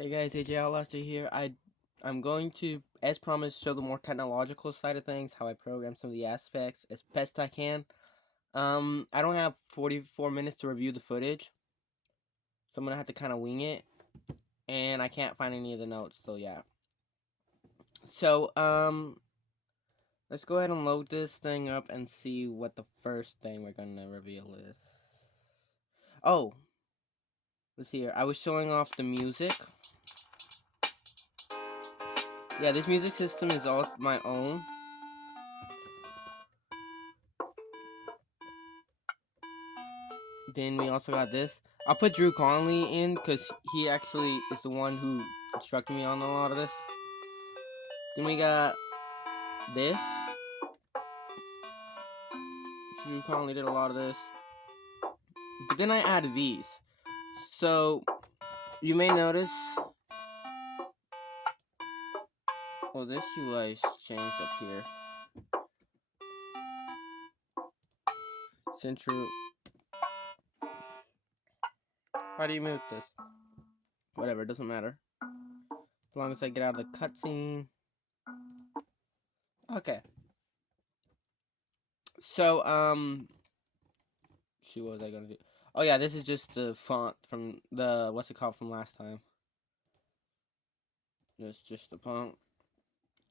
Hey guys, A.J.Outlaster here. I'm going to, as promised, show the more technological side of things, how I program some of the aspects as best I can. I don't have 44 minutes to review the footage, so I'm gonna have to kind of wing it, and I can't find any of the notes, so yeah. So, let's go ahead and load this thing up and see what the first thing we're gonna reveal is. Oh, let's see here. I was showing off the music. Yeah, this music system is all my own. Then we also got this. I'll put Drew Conley in because he actually is the one who instructed me on a lot of this. Then we got this. Drew Conley did a lot of this. But then I added these. So you may notice. Oh, this UI is changed up here. Central. How do you mute this? Whatever, it doesn't matter. As long as I get out of the cutscene. Okay. So, shoot, what was I gonna do? Oh yeah, this is just the font from the, what's it called from last time. It's just the font.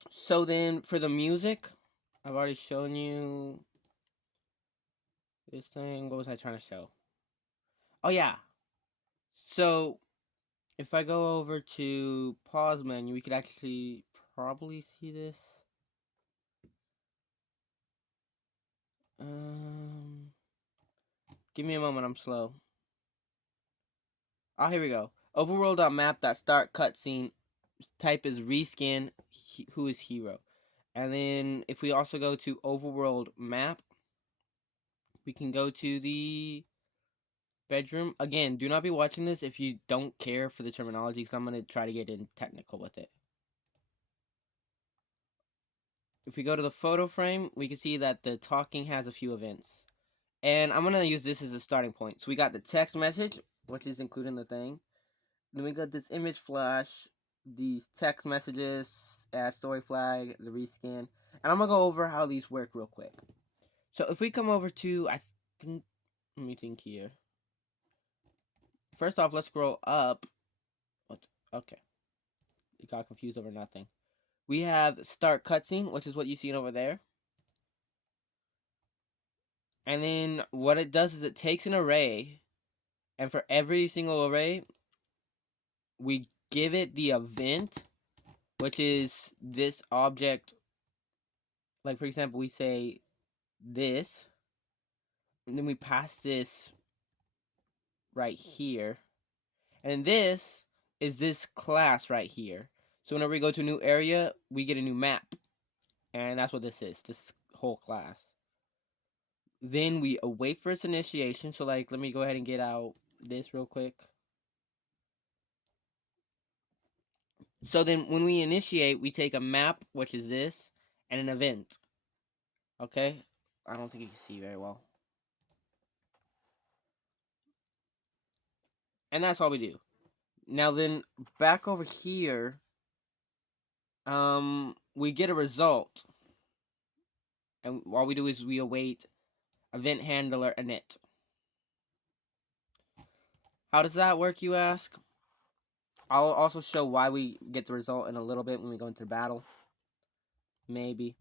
So then, for the music, I've already shown you this thing. What was I trying to show? Oh yeah. So if I go over to pause menu, we could actually probably see this. Give me a moment. I'm slow. Oh, here we go. Overworld.map.start cutscene. Type is reskin. Who is hero? And then if we also go to overworld map, we can go to the bedroom. Again, do not be watching this if you don't care for the terminology, because I'm going to try to get in technical with it. If we go to the photo frame, we can see that the talking has a few events. And I'm going to use this as a starting point. So we got the text message, which is included in the thing. Then we got this image flash, these text messages, add story flag, the rescan. And I'm going to go over how these work real quick. So if we come over to, I think, let me think here. First off, let's scroll up. What? Okay. It got confused over nothing. We have start cutscene, which is what you see over there. And then what it does is it takes an array, and for every single array, we give it the event, which is this object. Like, for example, we say this, and then we pass this right here. And this is this class right here. So whenever we go to a new area, we get a new map. And that's what this is, this whole class. Then we await for its initiation. So, like, let me go ahead and get out this real quick. So then when we initiate, we take a map, which is this, and an event. Okay? I don't think you can see very well. And that's all we do. Now then, back over here, we get a result. And all we do is we await event handler init. How does that work, you ask? I'll also show why we get the result in a little bit when we go into battle. Maybe.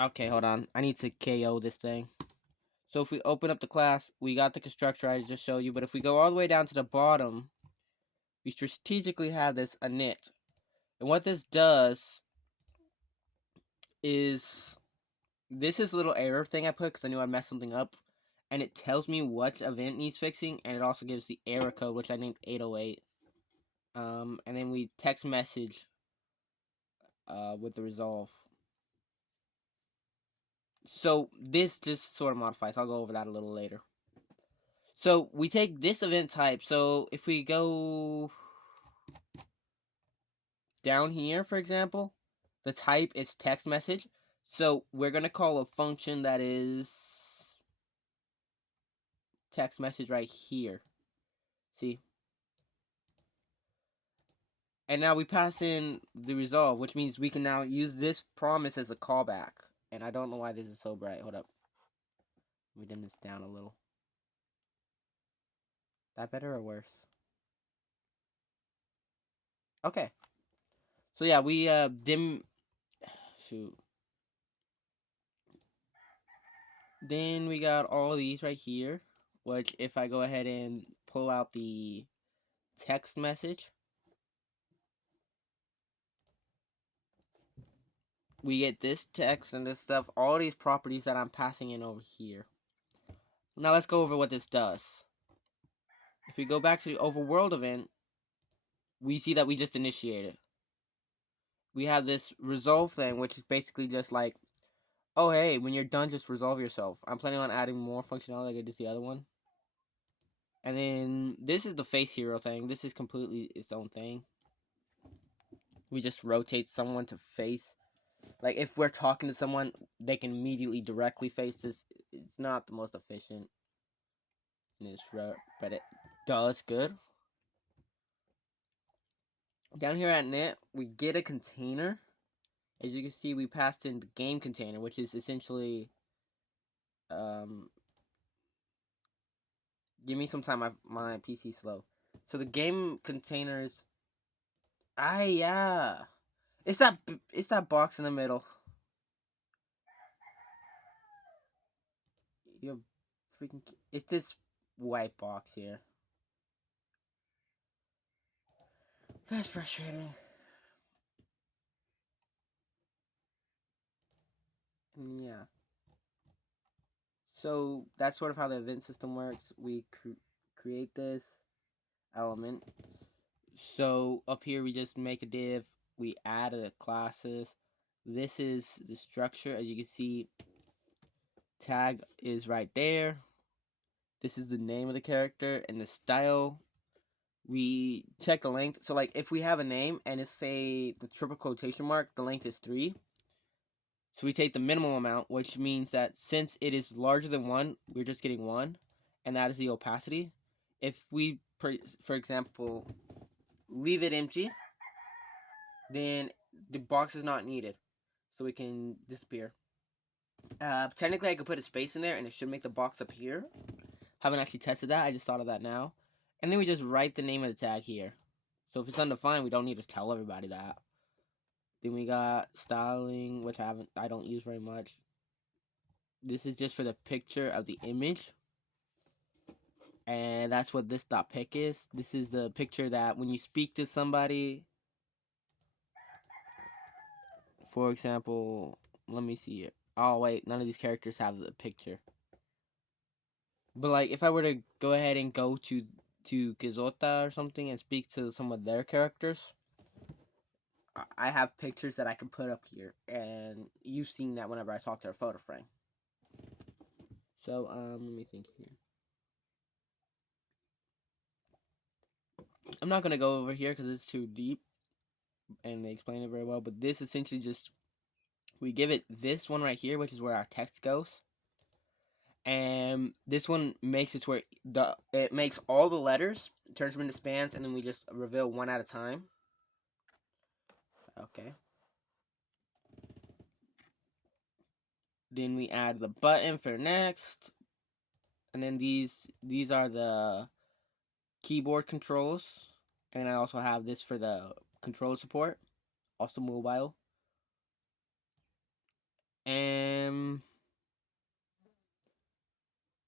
Okay, hold on. I need to KO this thing. So if we open up the class, we got the constructor I just showed you. But if we go all the way down to the bottom, we strategically have this init. And what this does is, this is a little error thing I put because I knew I messed something up. And it tells me what event needs fixing. And it also gives the error code, which I named 808. And then we text message with the resolve. So this just sort of modifies. I'll go over that a little later. So we take this event type. So if we go down here, for example, the type is text message. So we're going to call a function that is text message right here. See? And now we pass in the resolve, which means we can now use this promise as a callback. And I don't know why this is so bright. Hold up. Let me dim this down a little. That better or worse? Okay. So yeah, we dim. Shoot. Then we got all these right here, which if I go ahead and pull out the text message, we get this text and this stuff, all these properties that I'm passing in over here. Now let's go over what this does. If we go back to the overworld event, we see that we just initiated. We have this resolve thing, which is basically just like, oh hey, when you're done, just resolve yourself. I'm planning on adding more functionality like I did the other one. And then this is the face hero thing. This is completely its own thing. We just rotate someone to face. Like if we're talking to someone, they can immediately directly face this. It's not the most efficient in this route, but it does good. Down here at net, we get a container. As you can see, we passed in the game container, which is essentially give me some time, my PC's slow. So the game containers, yeah. It's that box in the middle. You freaking it's this white box here. That's frustrating. Yeah. So that's sort of how the event system works. We create this element. So up here we just make a div. We add the classes. This is the structure. As you can see, tag is right there. This is the name of the character and the style. We check the length. So like if we have a name and it's say the triple quotation mark, the length is 3. So we take the minimum amount, which means that since it is larger than 1, we're just getting 1, and that is the opacity. If we, for example, leave it empty, then the box is not needed, so it can disappear. Technically, I could put a space in there, and it should make the box appear. Haven't actually tested that. I just thought of that now. And then we just write the name of the tag here. So if it's undefined, we don't need to tell everybody that. Then we got styling, which I don't use very much. This is just for the picture of the image. And that's what this .pic is. This is the picture that when you speak to somebody, for example, let me see it. Oh wait, none of these characters have the picture. But like, if I were to go ahead and go to Kizota or something and speak to some of their characters, I have pictures that I can put up here, and you've seen that whenever I talk to a photo frame. So let me think here. I'm not gonna go over here because it's too deep, and they explain it very well. But this essentially just we give it this one right here, which is where our text goes. And this one makes it where it makes all the letters, turns them into spans, and then we just reveal one at a time. Okay. Then we add the button for next. And then these are the keyboard controls. And I also have this for the controller support, also mobile. And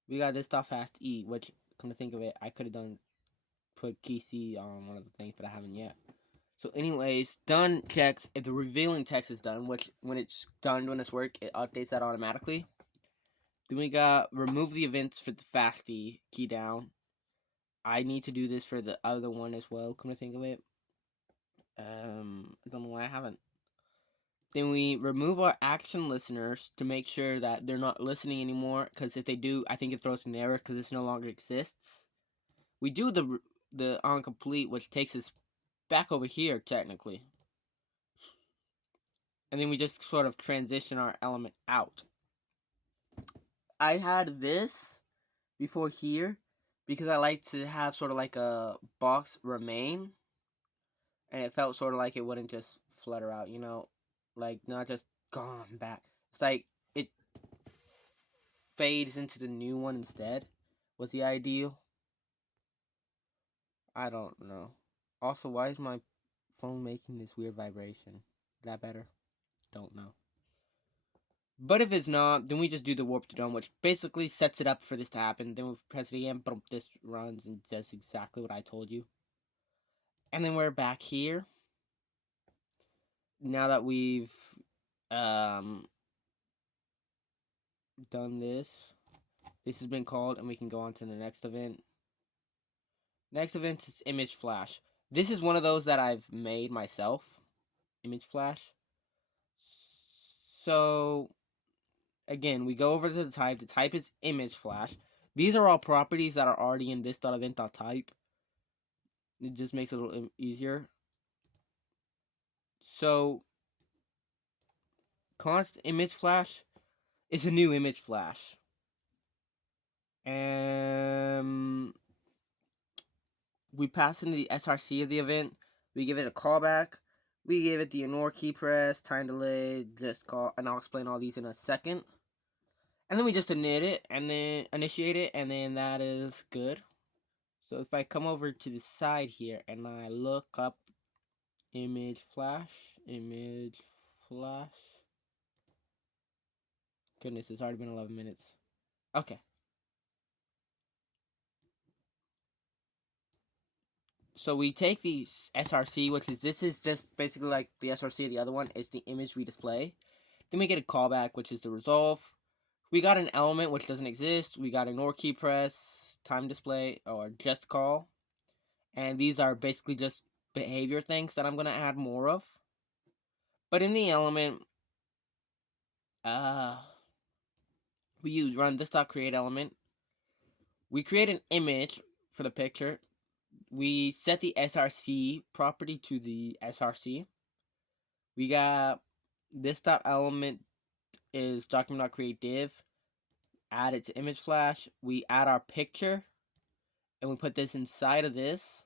we got this stuff fast E, which, come to think of it, I could have put key C on one of the things, but I haven't yet. So anyways, done checks if the revealing text is done, which when it's done doing its work, it updates that automatically. Then we got remove the events for the fasty key down. I need to do this for the other one as well, come to think of it. I don't know why I haven't. Then we remove our action listeners to make sure that they're not listening anymore, because if they do, I think it throws an error because this no longer exists. We do the on complete, which takes us back over here technically. And then we just sort of transition our element out. I had this before here because I like to have sort of like a box remain. and it felt sort of like it wouldn't just flutter out, you know, like not just gone back. It's like it fades into the new one instead. Was the ideal? I don't know. Also, why is my phone making this weird vibration? Is that better? Don't know. But if it's not, then we just do the warp to dome, which basically sets it up for this to happen. Then we press it again, boom, this runs and does exactly what I told you. And then we're back here. Now that we've done this, this has been called, and we can go on to the next event. Next event is image flash. This is one of those that I've made myself. Image flash. So again, we go over to the type. The type is image flash. These are all properties that are already in this.event.type. It just makes it a little easier. So const image flash is a new image flash. And we pass in the SRC of the event. We give it a callback. We give it the ignore key press, time delay, just call, and I'll explain all these in a second. And then we just initiate it, and then that is good. So if I come over to the side here and I look up image flash. Goodness, it's already been 11 minutes. Okay. So we take the SRC, which is, this is just basically like the SRC of the other one. It's the image we display. Then we get a callback, which is the resolve. We got an element, which doesn't exist. We got ignore key press, time display, or just call. And these are basically just behavior things that I'm going to add more of. But in the element, we use run this.create element. We create an image for the picture. We set the SRC property to the SRC. We got this.element is document.create div. Add it to image flash. We add our picture, and we put this inside of this.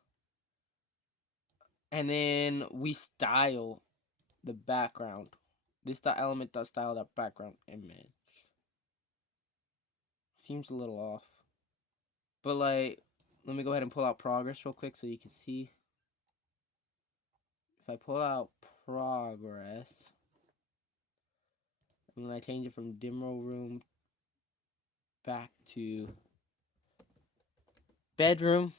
And then we style the background. This.element.style that background image. Seems a little off. But like, let me go ahead and pull out progress real quick so you can see. If I pull out progress, and then I change it from demo room back to bedroom,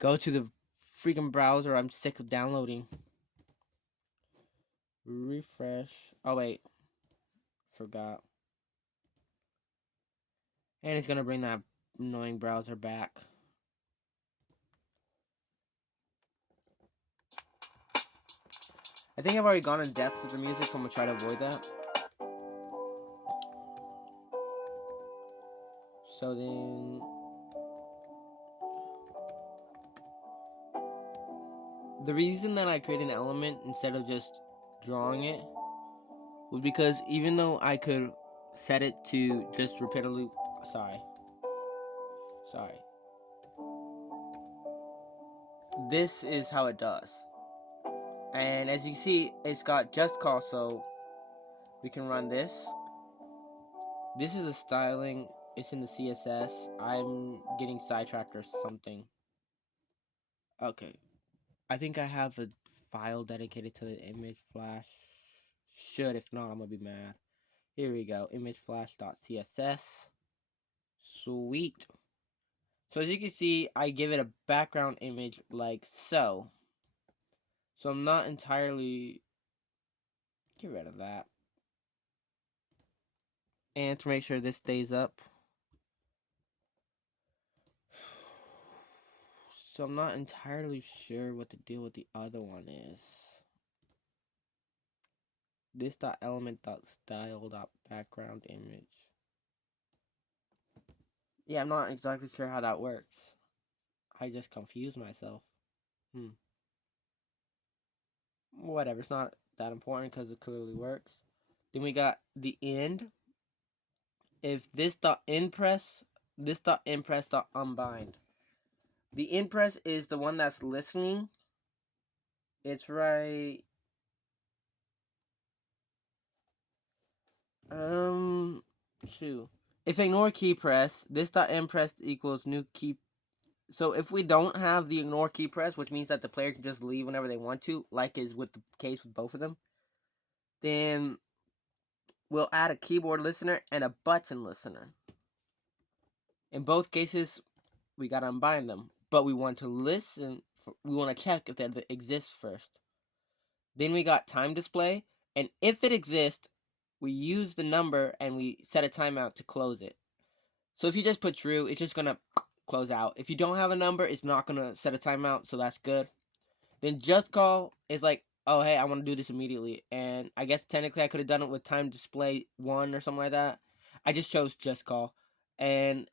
go to the freaking browser I'm sick of downloading. Refresh. Oh wait, forgot. And it's gonna bring that annoying browser back. I think I've already gone in depth with the music, so I'm gonna try to avoid that. So then, the reason that I created an element instead of just drawing it was because even though I could set it to just repeatedly, sorry. This is how it does. And as you see, it's got just call, so we can run this. This is a styling. It's in the CSS. I'm getting sidetracked or something. Okay. I think I have a file dedicated to the image flash. Should, if not, I'm gonna be mad. Here we go. Imageflash.css. Sweet. So as you can see, I give it a background image like so. So I'm not entirely... Get rid of that. And to make sure this stays up. So I'm not entirely sure what to do with the other one is. This.element.style.background image. Yeah, I'm not exactly sure how that works. I just confused myself. Whatever, it's not that important because it clearly works. Then we got the end. If this.impress, this.impress.unbind. The in press is the one that's listening. It's right. Shoot. If ignore key press, this dot in press equals new key. So if we don't have the ignore key press, which means that the player can just leave whenever they want to, like is with the case with both of them, then we'll add a keyboard listener and a button listener. In both cases, we gotta unbind them, but we want to listen. We want to check if that exists first. Then we got time display, and if it exists, we use the number and we set a timeout to close it. So if you just put true, it's just gonna close out. If you don't have a number, it's not gonna set a timeout, so that's good. Then just call is like, oh hey, I want to do this immediately, and I guess technically I could have done it with time display 1 or something like that. I just chose just call, and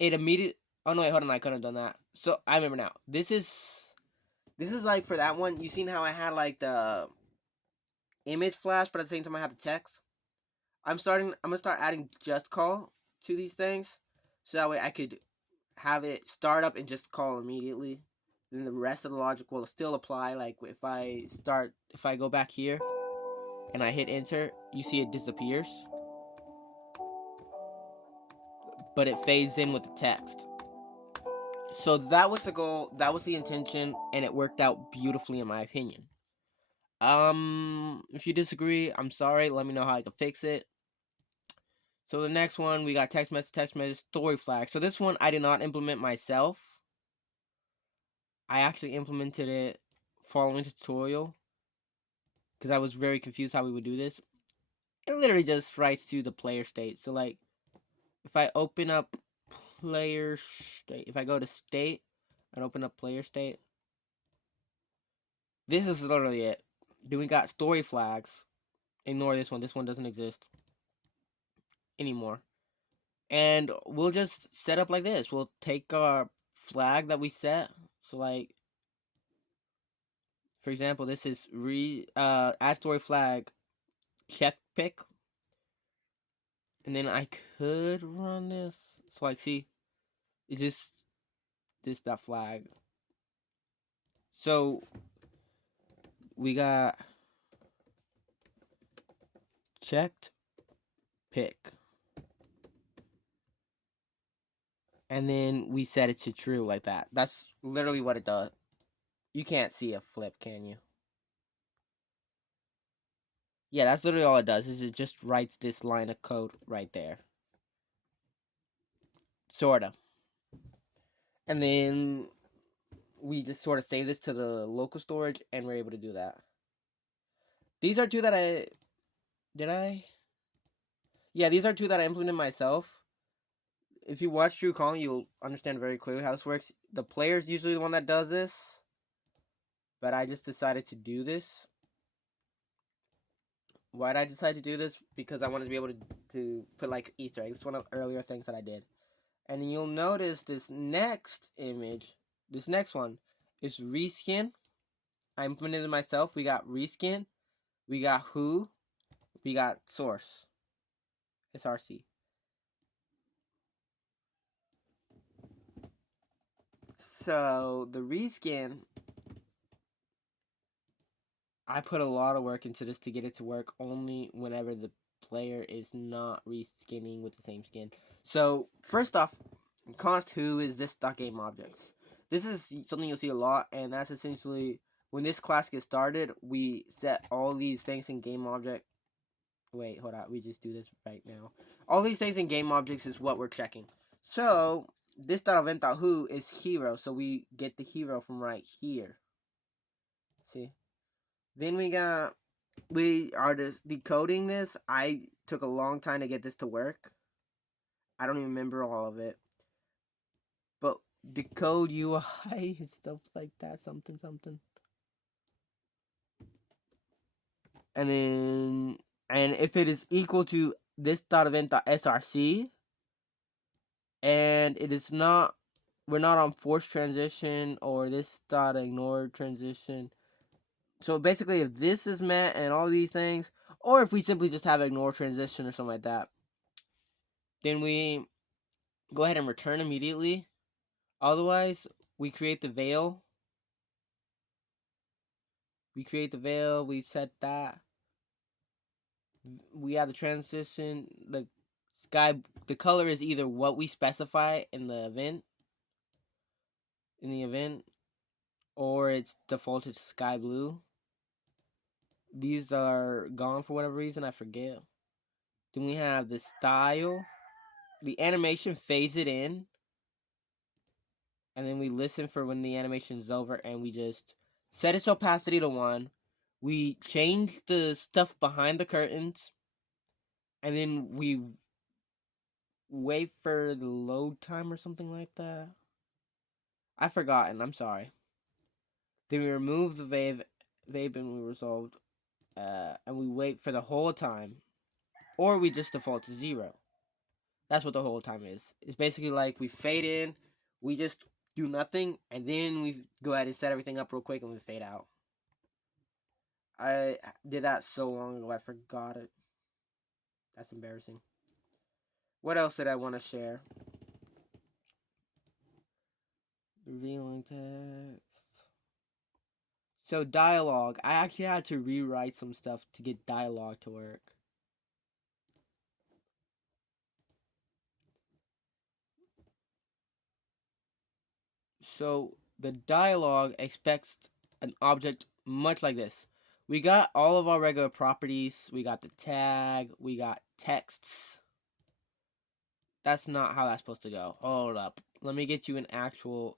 it immediately. Oh no, wait, hold on, I couldn't have done that. So I remember now. This is like for that one. You seen how I had like the image flash, but at the same time I had the text. I'm gonna start adding just call to these things, so that way I could have it start up and just call immediately. Then the rest of the logic will still apply. Like if I go back here and I hit enter, you see it disappears, but it fades in with the text. So that was the goal, that was the intention, and it worked out beautifully in my opinion. If you disagree, I'm sorry. Let me know how I can fix it. So the next one, we got text message, story flag. So this one I did not implement myself. I actually implemented it following a tutorial because I was very confused how we would do this. It literally just writes to the player state. So like, if I open up player state, if I go to state and open up player state, this is literally it. Then we got story flags. Ignore this one. This one doesn't exist anymore. And we'll just set up like this. We'll take our flag that we set. So like, for example, this is add story flag check pick. And then I could run this. So like, see, is this that flag? So we got checked pick. And then we set it to true like that. That's literally what it does. You can't see a flip, can you? Yeah, that's literally all it does, is it just writes this line of code right there. Sorta. And then we just sort of save this to the local storage, and we're able to do that. These are two that Yeah, these are two that I implemented myself. If you watch True Calling, you'll understand very clearly how this works. The player's usually the one that does this, but I just decided to do this. Why did I decide to do this? Because I wanted to be able to put like Easter eggs. It's one of the earlier things that I did. And you'll notice this next image, this next one, is reskin. I implemented it myself. We got reskin, we got who, we got source, SRC. So the reskin, I put a lot of work into this to get it to work only whenever the player is not reskinning with the same skin. So first off, const who is this .game objects. This is something you'll see a lot, and that's essentially when this class gets started, we set all these things in game object. Wait, hold on. We just do this right now. All these things in game objects is what we're checking. So this .event.who is hero, so we get the hero from right here. See? Then we are decoding this. I took a long time to get this to work. I don't even remember all of it. But decode UI and stuff like that, something. And if it is equal to this .event.src, and it is not, we're not on forced transition or this .ignore transition. So basically, if this is met and all these things, or if we simply just have ignore transition or something like that, then we go ahead and return immediately. Otherwise, we create the veil. We create the veil. We set that. We have the transition. The sky. The color is either what we specify in the event. Or it's defaulted to sky blue. These are gone for whatever reason. I forget. Then we have the style. The animation fades it in. And then we listen for when the animation is over, and we just set its opacity to 1. We change the stuff behind the curtains, and then we wait for the load time or something like that. I've forgotten. I'm sorry. Then we remove the vape and we resolved, and we wait for the whole time, or we just default to 0. That's what the whole time is. It's basically like we fade in, we just do nothing, and then we go ahead and set everything up real quick and we fade out. I did that so long ago I forgot it. That's embarrassing. What else did I want to share? Revealing text. So dialogue. I actually had to rewrite some stuff to get dialogue to work. So the dialogue expects an object much like this. We got all of our regular properties. We got the tag. We got texts. That's not how that's supposed to go. Hold up. Let me get you an actual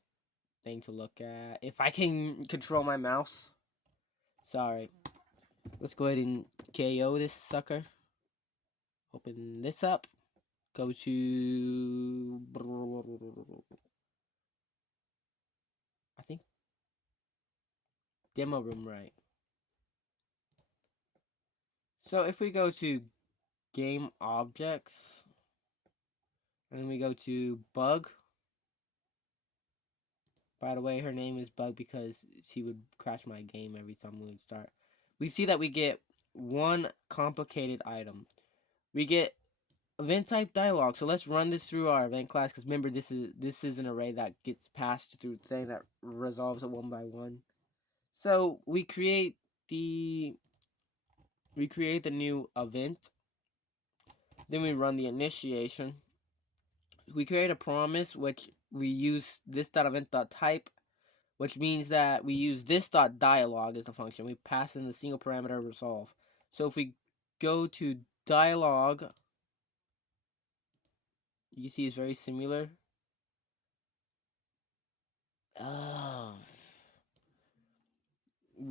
thing to look at. If I can control my mouse. Sorry. Let's go ahead and KO this sucker. Open this up. Go to... I think demo room, right? So if we go to game objects, and then we go to bug. By the way, her name is Bug because she would crash my game every time we would start. We see that we get one complicated item. We get event type dialogue. So let's run this through our event class, because remember, this is an array that gets passed through the thing that resolves it one by one. So we create the new event. Then we run the initiation. We create a promise, which we use this.event.type, which means that we use this.dialog as the function. We pass in the single parameter resolve. So if we go to dialog, you see it's very similar.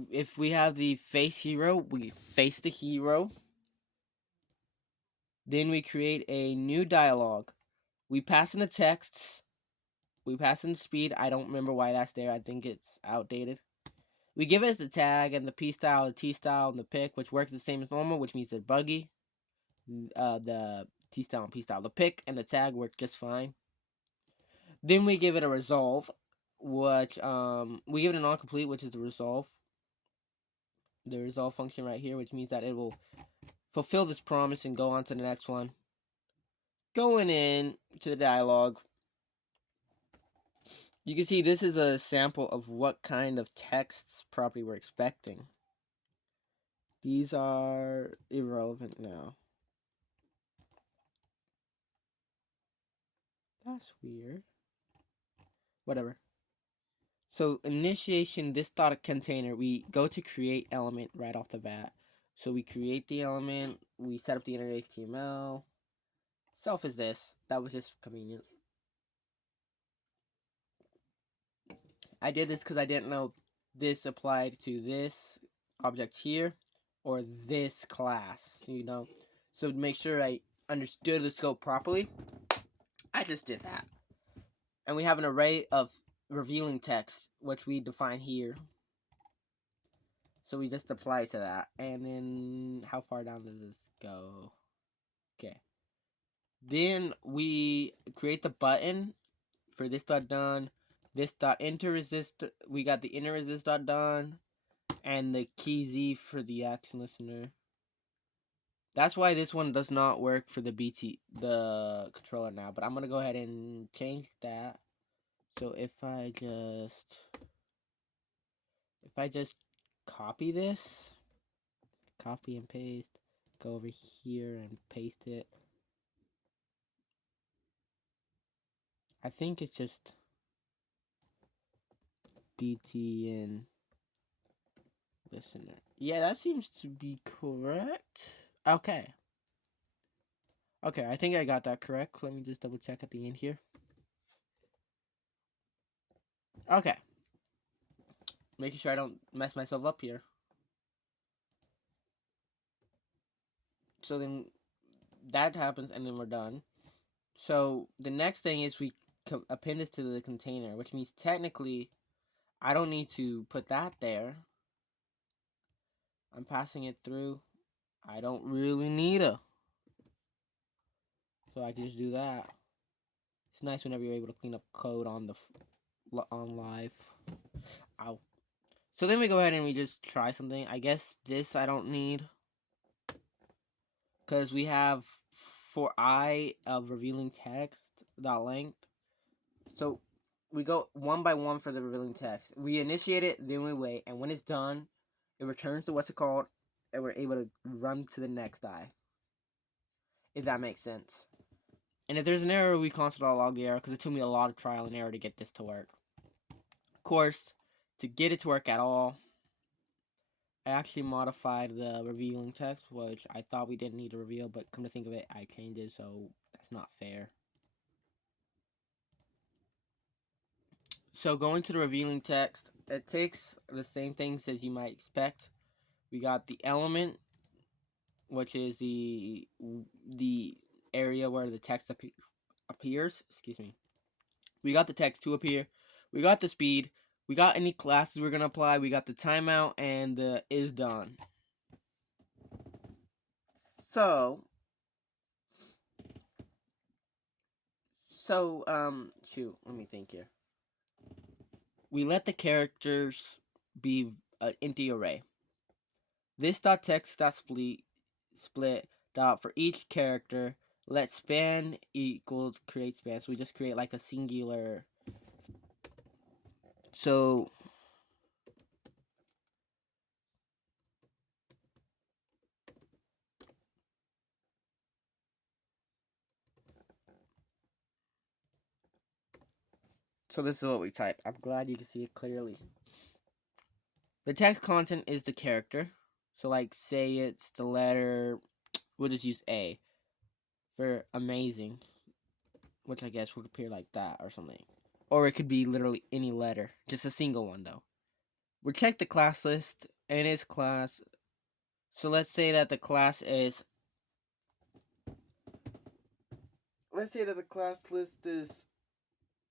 If we have the face hero, we face the hero. Then we create a new dialogue. We pass in the texts. We pass in the speed. I don't remember why that's there. I think it's outdated. We give it the tag and the P style, the T style, and the pick, which work the same as normal, which means they're buggy. The T style and P style. The pick and the tag work just fine. Then we give it a resolve, which we give it a non-complete, which is the resolve. The resolve function right here, which means that it will fulfill this promise and go on to the next one. Going in to the dialogue, you can see this is a sample of what kind of text property we're expecting. These are irrelevant now. That's weird. Whatever. So initiation, this dot container, we go to create element right off the bat. So we create the element, we set up the inner HTML. Self is this. That was just convenience. I did this because I didn't know this applied to this object here or this class, So to make sure I understood the scope properly, I just did that. And we have an array of revealing text, which we define here. So we just apply to that. And then how far down does this go? Okay. Then we create the button for this dot done. This dot enter is this. We got the inner is this dot done. And the key Z for the action listener. That's why this one does not work for the controller now. But I'm going to go ahead and change that. So if I just copy this, copy and paste, go over here and paste it. I think it's just BTN listener. Yeah, that seems to be correct. Okay. Okay, I think I got that correct. Let me just double check at the end here. Okay. Making sure I don't mess myself up here. So then that happens and then we're done. So the next thing is we append this to the container, which means technically I don't need to put that there. I'm passing it through. I don't really need a. So I can just do that. It's nice whenever you're able to clean up code on the on live. Ow. So then we go ahead and we just try something. I guess this I don't need, because we have for I of revealing text dot length. So we go one by one for the revealing text. We initiate it, then we wait, and when it's done, it returns to what's it called, and we're able to run to the next I. If that makes sense. And if there's an error, we constantly log the error, because it took me a lot of trial and error to get this to work. Of course, to get it to work at all, I actually modified the revealing text, which I thought we didn't need to reveal, but come to think of it, I changed it, so that's not fair. So going to the revealing text, it takes the same things as you might expect. We got the element, which is the area where the text appears. Excuse me. We got the text to appear. We got the speed. We got any classes we're gonna apply. We got the timeout and the is done. So shoot. Let me think here. We let the characters be an empty array. This dot text dot split dot for each character. Let span equals create span. So we just create like a singular. So this is what we type. I'm glad you can see it clearly. The text content is the character. So like say it's the letter, we'll just use A for amazing, which I guess would appear like that or something. Or it could be literally any letter, just a single one though. We check the class list and its class. So let's say that the class is, let's say that the class list is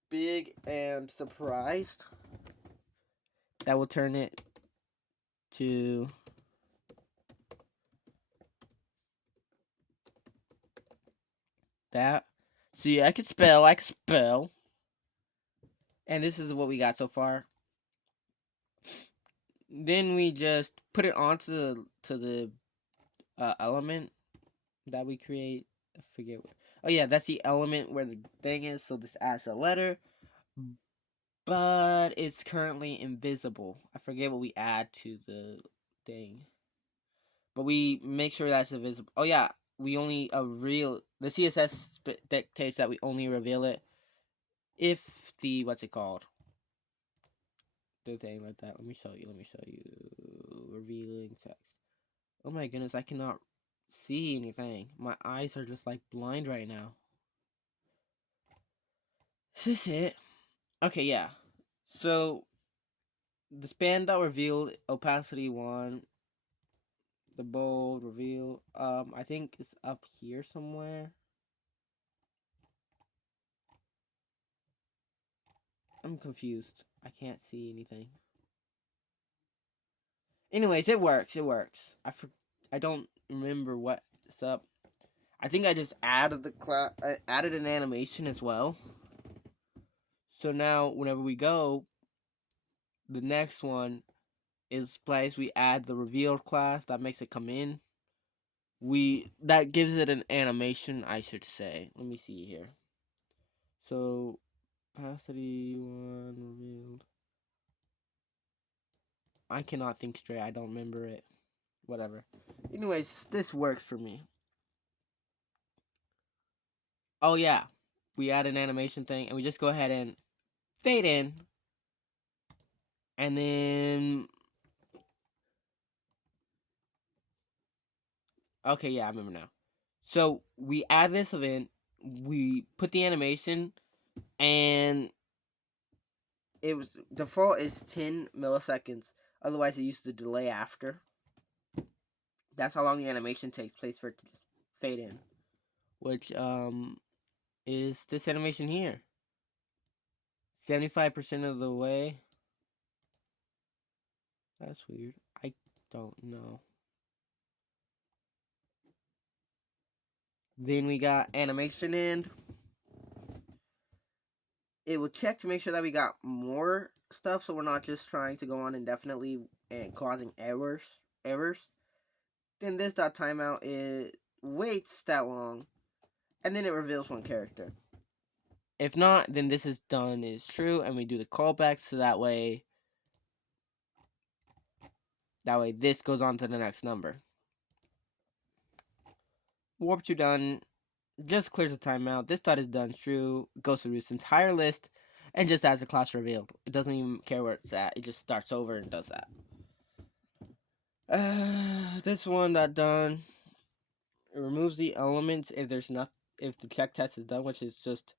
big and surprised. That will turn it to that. See, I can spell. And this is what we got so far. Then we just put it onto the element that we create. I forget what. Oh yeah, that's the element where the thing is. So this adds a letter, but it's currently invisible. I forget what we add to the thing, but we make sure that's invisible. Oh yeah, we only the CSS dictates that we only reveal it if the what's it called, the thing like that. Let me show you. Revealing text. Oh my goodness, I cannot see anything. My eyes are just like blind right now. Is this it? Okay, yeah. So the span dot revealed opacity 1, the bold reveal. I think it's up here somewhere. I'm confused. I can't see anything. Anyways, it works. I don't remember what's up. I think I just added I added an animation as well. So now whenever we go, the next one is place we add the revealed class that makes it come in. That gives it an animation, I should say. Let me see here. So Opacity 1 revealed. I cannot think straight. I don't remember it. Whatever. Anyways, this works for me. Oh yeah, we add an animation thing, and we just go ahead and fade in, and then okay, yeah, I remember now. So we add this event, we put the animation, and it was default is 10 milliseconds. Otherwise, it uses the delay after. That's how long the animation takes place for it to just fade in, which is this animation here. 75% of the way. That's weird. I don't know. Then we got animation in. It will check to make sure that we got more stuff, so we're not just trying to go on indefinitely and causing errors. Then this dot timeout, it waits that long, and then it reveals one character. If not, then this is done is true, and we do the callback, so that way this goes on to the next number. Warp to done just clears the timeout. This dot is done true, goes through this entire list, and just adds the class revealed. It doesn't even care where it's at. It just starts over and does that. This one that done. It removes the elements if there's not if the check test is done, which is just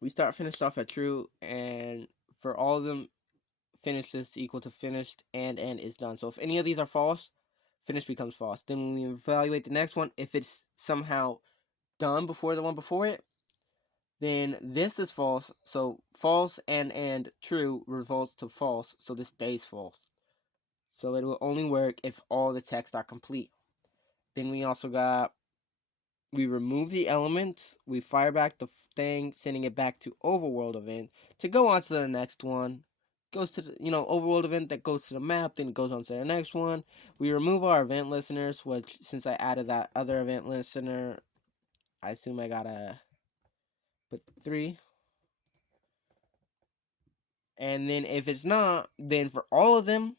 we start finished off at true, and for all of them, finish is equal to finished and end is done. So if any of these are false, finish becomes false. Then when we evaluate the next one, if it's somehow done before the one before it, then this is false. So false and true revolts to false. So this stays false. So it will only work if all the texts are complete. Then we also got we remove the element, we fire back the thing, sending it back to overworld event to go on to the next one. Goes to the, overworld event that goes to the map, then it goes on to the next one. We remove our event listeners, which since I added that other event listener, I assume I gotta put 3. And then if it's not, then for all of them,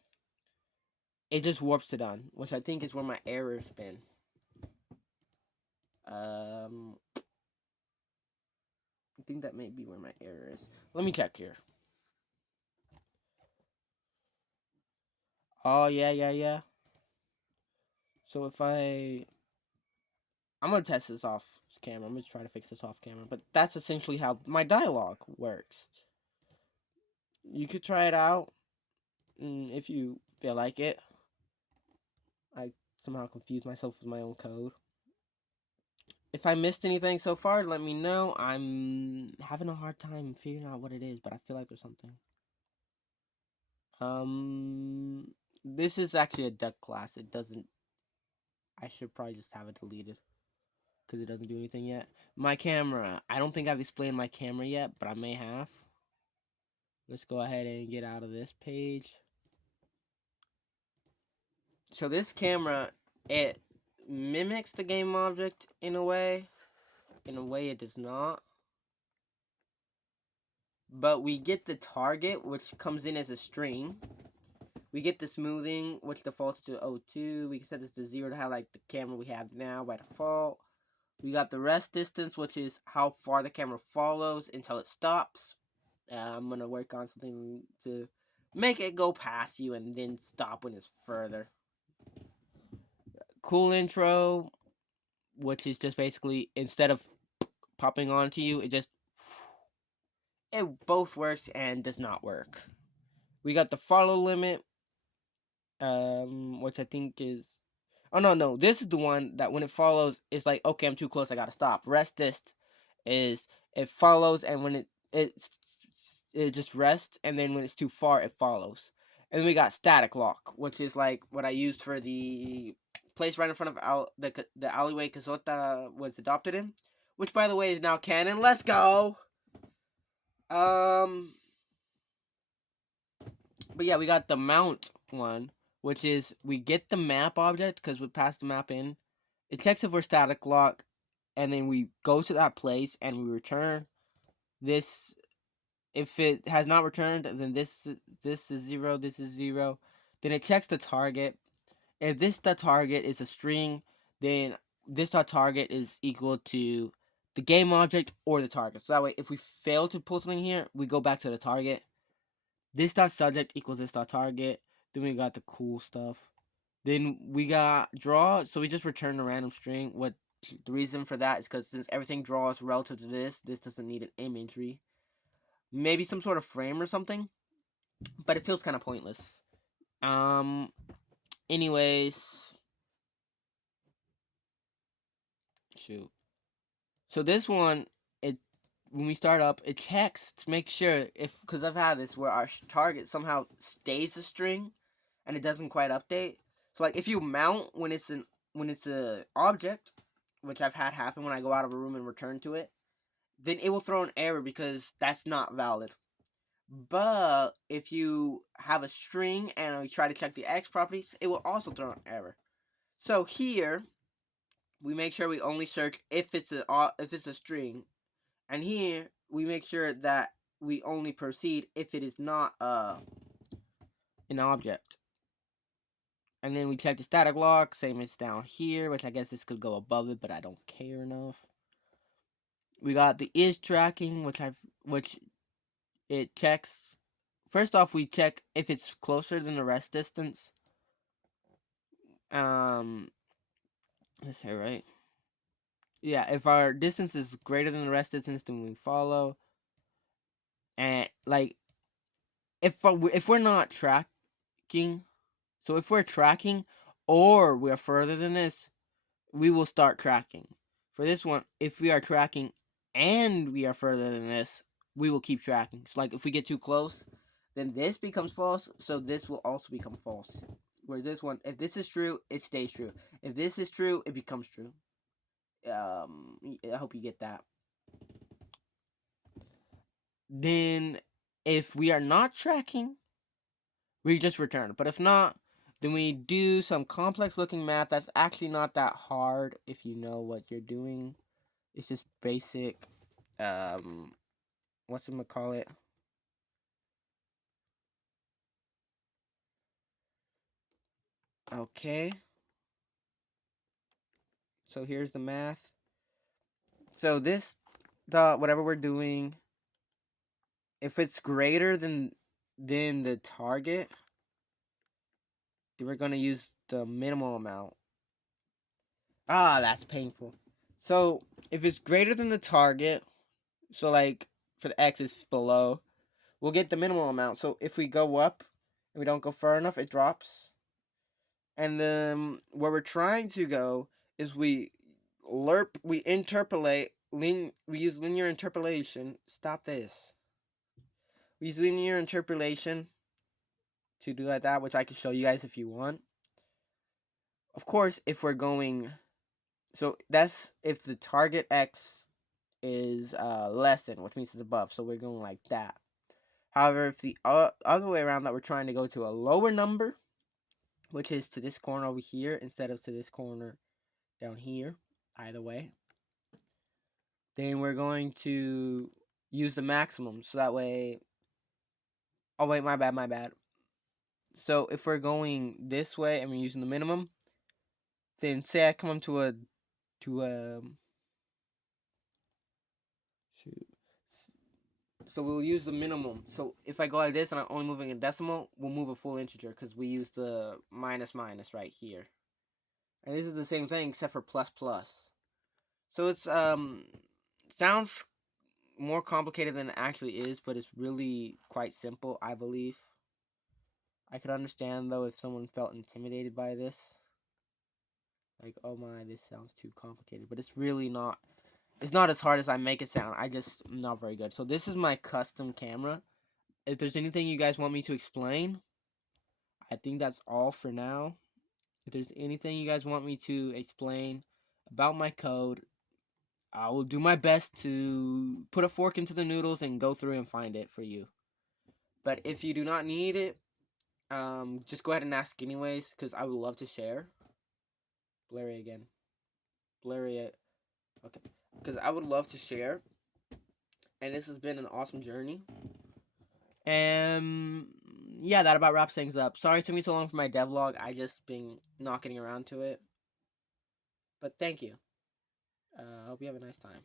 it just warps to done, which I think is where my error's been. I think that may be where my error is. Let me check here. Oh, yeah. So if I'm going to test this off camera. I'm going to try to fix this off camera. But that's essentially how my dialogue works. You could try it out if you feel like it. I somehow confused myself with my own code. If I missed anything so far, let me know. I'm having a hard time figuring out what it is, but I feel like there's something. This is actually a duck class. It doesn't... I should probably just have it deleted, because it doesn't do anything yet. My camera. I don't think I've explained my camera yet, but I may have. Let's go ahead and get out of this page. So this camera, it mimics the game object in a way. In a way it does not. But we get the target, which comes in as a string. We get the smoothing, which defaults to 02. We can set this to 0 to have like the camera we have now by default. We got the rest distance, which is how far the camera follows until it stops. I'm going to work on something to make it go past you and then stop when it's further. Cool intro, which is just basically instead of popping onto you, it both works and does not work. We got the follow limit, which I think is... Oh, no. This is the one that when it follows, it's like, okay, I'm too close, I gotta stop. Rest dist is it follows, and when it just rests, and then when it's too far, it follows. And then we got static lock, which is like what I used for the place right in front of the alleyway Kazota was adopted in, which by the way is now canon. Let's go. But yeah, we got the mount one, which is we get the map object because we pass the map in. It checks if we're static lock, and then we go to that place and we return this. If it has not returned, then this is 0, this is 0. Then it checks the target. If this the target is a string, then this dot target is equal to the game object or the target. So that way, if we fail to pull something here, we go back to the target. This dot subject equals this dot target. Then we got the cool stuff. Then we got draw. So we just return a random string. What the reason for that is because since everything draws relative to this doesn't need an imagery. Maybe some sort of frame or something, but it feels kind of pointless. Anyways, shoot. So this one, it when we start up, it checks to make sure if because I've had this where our target somehow stays a string, and it doesn't quite update. So like if you mount when it's a object, which I've had happen when I go out of a room and return to it, then it will throw an error because that's not valid. But if you have a string and you try to check the X properties, it will also throw an error. So here we make sure we only search if it's a string, and here we make sure that we only proceed if it is not an object. And then we check the static log, same as down here, which I guess this could go above it, but I don't care enough. We got the is tracking, which it checks. First off, we check if it's closer than the rest distance. Let's say right. Yeah, if our distance is greater than the rest distance, then we follow. And like, if we're not tracking, so if we're tracking, or we're further than this, we will start tracking. For this one, if we are tracking and we are further than this, we will keep tracking. So like if we get too close, then this becomes false, so this will also become false. Whereas this one, if this is true, it stays true. If this is true, it becomes true. I hope you get that. Then if we are not tracking, we just return. But if not, then we do some complex looking math that's actually not that hard if you know what you're doing. It's just basic, what's it call it? Okay. So here's the math. So whatever we're doing, if it's greater than the target, then we're gonna use the minimal amount. Ah, that's painful. So if it's greater than the target, so like for the X is below, we'll get the minimal amount. So if we go up and we don't go far enough, it drops. And then where we're trying to go is we interpolate, we use linear interpolation. Stop this. We use linear interpolation to do like that, which I can show you guys if you want. Of course, if we're going, so that's if the target X is less than, which means it's above. So we're going like that. However, if the other way around that we're trying to go to a lower number, which is to this corner over here instead of to this corner down here, either way, then we're going to use the maximum. So that way, oh wait, my bad. So if we're going this way and we're using the minimum, then say I come to a shoot. So we'll use the minimum. So if I go like this and I'm only moving a decimal, we'll move a full integer because we use the minus right here. And this is the same thing except for plus plus. So it's sounds more complicated than it actually is, but it's really quite simple, I believe. I could understand though if someone felt intimidated by this. Like, oh my, this sounds too complicated, but it's really not. It's not as hard as I make it sound. I just am not very good. So this is my custom camera. If there's anything you guys want me to explain, I think that's all for now. If there's anything you guys want me to explain about my code, I will do my best to put a fork into the noodles and go through and find it for you. But if you do not need it, just go ahead and ask anyways, because I would love to share. Blurry again. Blurry it. Okay, because I would love to share, and this has been an awesome journey. And yeah, that about wraps things up. Sorry it took me so long for my devlog. I just been not getting around to it. But thank you. Hope you have a nice time.